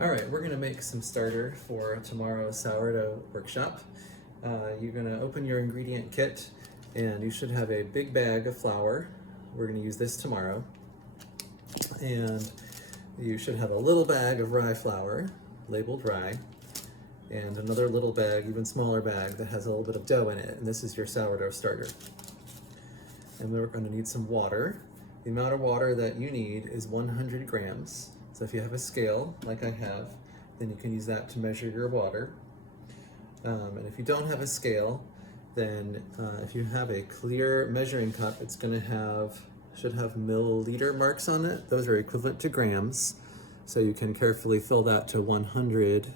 All right, we're gonna make some starter for tomorrow's sourdough workshop. You're gonna open your ingredient kit and you should have a big bag of flour. We're gonna use this tomorrow. And you should have a little bag of rye flour, labeled rye, and another little bag, even smaller bag, that has a little bit of dough in it, and this is your sourdough starter. And we're gonna need some water. The amount of water that you need is 100 grams. So if you have a scale, like I have, then you can use that to measure your water. And if you don't have a scale, then if you have a clear measuring cup, it's gonna should have milliliter marks on it. Those are equivalent to grams. So you can carefully fill that to 100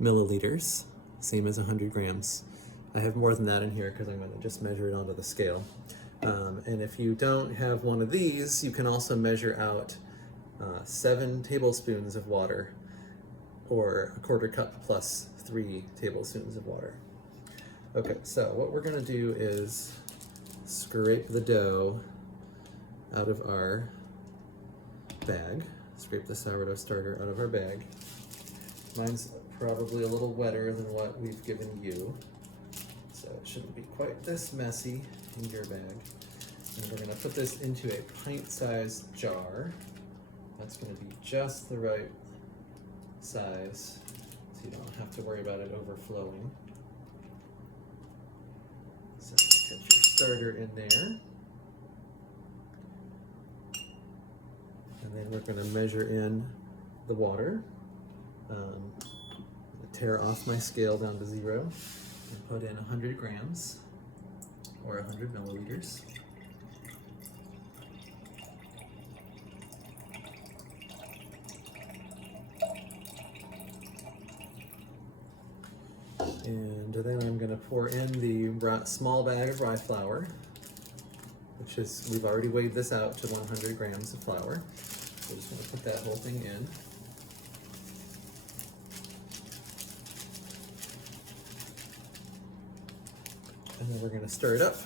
milliliters, same as 100 grams. I have more than that in here because I'm gonna just measure it onto the scale. And if you don't have one of these, you can also measure out 7 tablespoons of water, or a quarter cup plus 3 tablespoons of water. Okay, so what we're gonna do is scrape the dough out of our bag. Scrape the sourdough starter out of our bag. Mine's probably a little wetter than what we've given you, so it shouldn't be quite this messy in your bag. And we're gonna put this into a pint-sized jar. That's gonna be just the right size, so you don't have to worry about it overflowing. So put your starter in there. And then we're gonna measure in the water. Tear off my scale down to 0 and put in 100 grams or 100 milliliters. And then I'm going to pour in the small bag of rye flour, which is, we've already weighed this out to 100 grams of flour. So I'm just going to put that whole thing in. And then we're going to stir it up.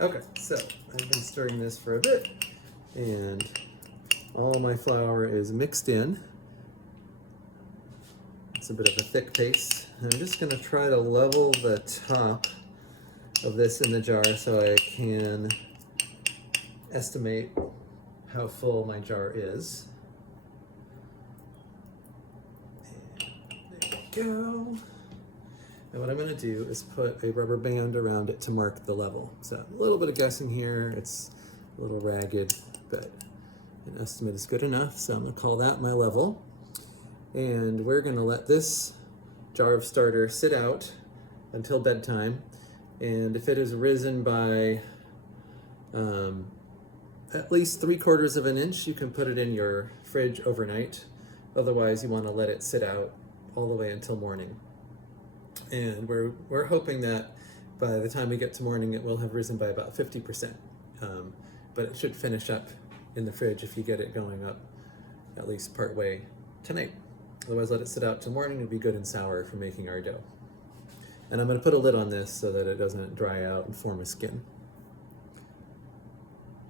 Okay, so I've been stirring this for a bit, and all my flour is mixed in. It's a bit of a thick paste. And I'm just going to try to level the top of this in the jar so I can estimate how full my jar is. And there we go. And what I'm going to do is put a rubber band around it to mark the level. So a little bit of guessing here. It's a little ragged, but an estimate is good enough. So I'm going to call that my level. And we're going to let this jar of starter sit out until bedtime. And if it has risen by at least 3/4 of an inch, you can put it in your fridge overnight. Otherwise, you want to let it sit out all the way until morning. And we're hoping that by the time we get to morning, it will have risen by about 50%. But it should finish up in the fridge if you get it going up at least part way tonight. Otherwise, let it sit out till morning. It'll be good and sour for making our dough. And I'm going to put a lid on this so that it doesn't dry out and form a skin.